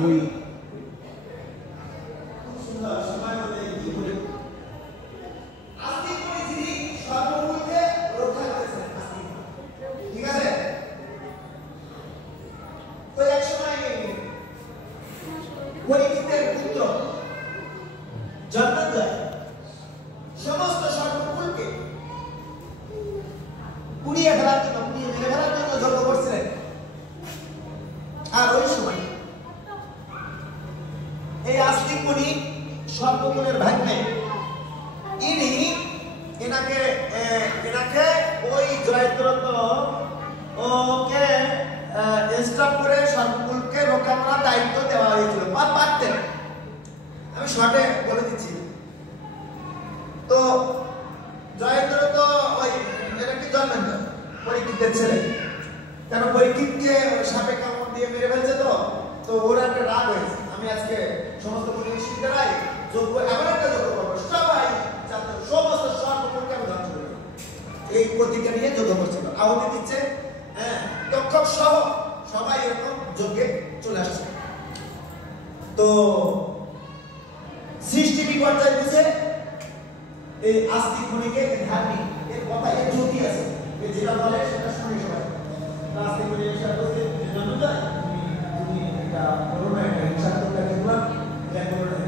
muy সমস্ত সর্বকুলকে পুড়িয়ে ফেলার জন্য পুড়িয়ে মেরে ফেলার জন্য যজ্ঞ করছিলেন। আর ওই সময় এই আস্তিক মুনি সর্বকুলের ভাগ্নে ইনি এনাকে ওই জয়দ্রথ ওকে স্টপ করে সর্বকুলকে রক্ষা করার দায়িত্ব দেওয়া হয়েছিল। পারতেন, আমি শর্টে বলে দিচ্ছি। তো জয়েন্দ্র তো ওই এটা কি জানবেন না, পরীক্ষিতের ছেলে, কেন পরীক্ষিতকে সাপে কামড় দিয়ে মেরে ফেলছে। তো ওর একটা রাগ হয়েছে, আমি আজকে সমস্ত বিশ্ববিদ্যালয় যোগ্য এমন একটা যোগ্য করবো, সবাই সমস্ত সর্বকুলকে আমি ধ্বংস করবো, এই প্রতিজ্ঞা নিয়ে যুদ্ধ করছিল। আহুতি দিচ্ছে, হ্যাঁ, তক্ষক সহ সবাই এরকম যজ্ঞে চলে আসছে। তো সৃষ্টি বিপর্যয় বুঝে এই আস্তিক মুনিকে ধার্মিক এর কথা এর জ্যোতি আছে, যেটা বলে সেটা শুনে সবাই। আস্তিক মুনি এসে বলতে জানো না তুমি এটা করো না, এটা হিংসাত্মক দেখলাম এটা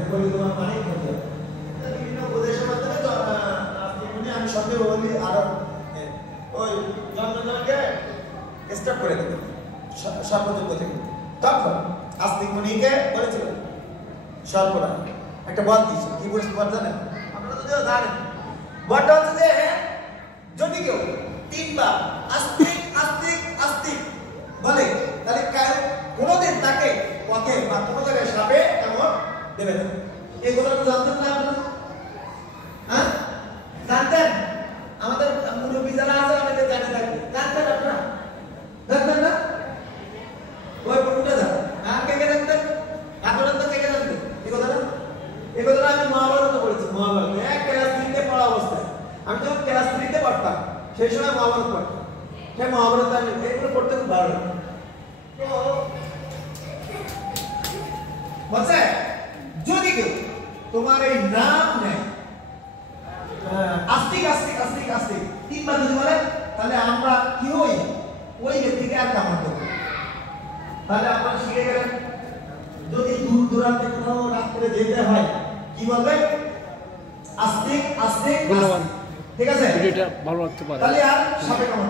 করে তোমার মানে হতে বিভিন্ন উপদেশের মাধ্যমে আস্তিক মুনি আমি সন্দেহ বলি আর ওই জনজনকে স্টপ করে দেবে সর্বযুদ্ধ থেকে। তখন আস্তিক মুনিকে বলেছিল সর্বরা একটা বল দিয়েছে, কি বলছে বল জানেন? আপনারা তো জানেন বলটা হচ্ছে যে যদি কেউ তিনবার আস্তিক আস্তিক আস্তিক বলে তাহলে কোনোদিন তাকে পথে বা কোনো জায়গায় সাপে কামড় দেবে না। এগুলো তো জানতেন না আপনারা? হ্যাঁ, জানতেন? আমাদের মুরব্বী যারা আছে আমাদের জানে থাকবে, জানতেন আপনারা? জানতেন না? ওই উঠে যান, আর কে কে জানতেন? আপনারা তো কে কে জানতেন এই কথাটা? এই কথাটা আমি মহাভারতে পড়েছি। মহাভারত এক ক্লাস 3-তে পড়া অবস্থায়, আমি যখন ক্লাস 3-তে পড়তাম সেই সময় মহাভারত পড়তাম। সেই মহাভারতে আমি এগুলো পড়তে খুব ভালো লাগে। তো বলছে যদি কেউ তোমার এই নাম নেয় আস্তিক আস্তিক আস্তিক আস্তিক তিনবার যদি বলে তাহলে আমরা কি হই, ওই ব্যক্তিকে আর কামড় দেবো। তাহলে আপনারা শিখে গেলেন, যদি দূর দূরান্তে কোথাও রাত্রে যেতে হয় কি বলবে? আস্তিক আস্তিক। ধন্যবাদ, ঠিক আছে, ভিডিওটা ভালো লাগতে পারে। তাহলে আর সাপে কামড়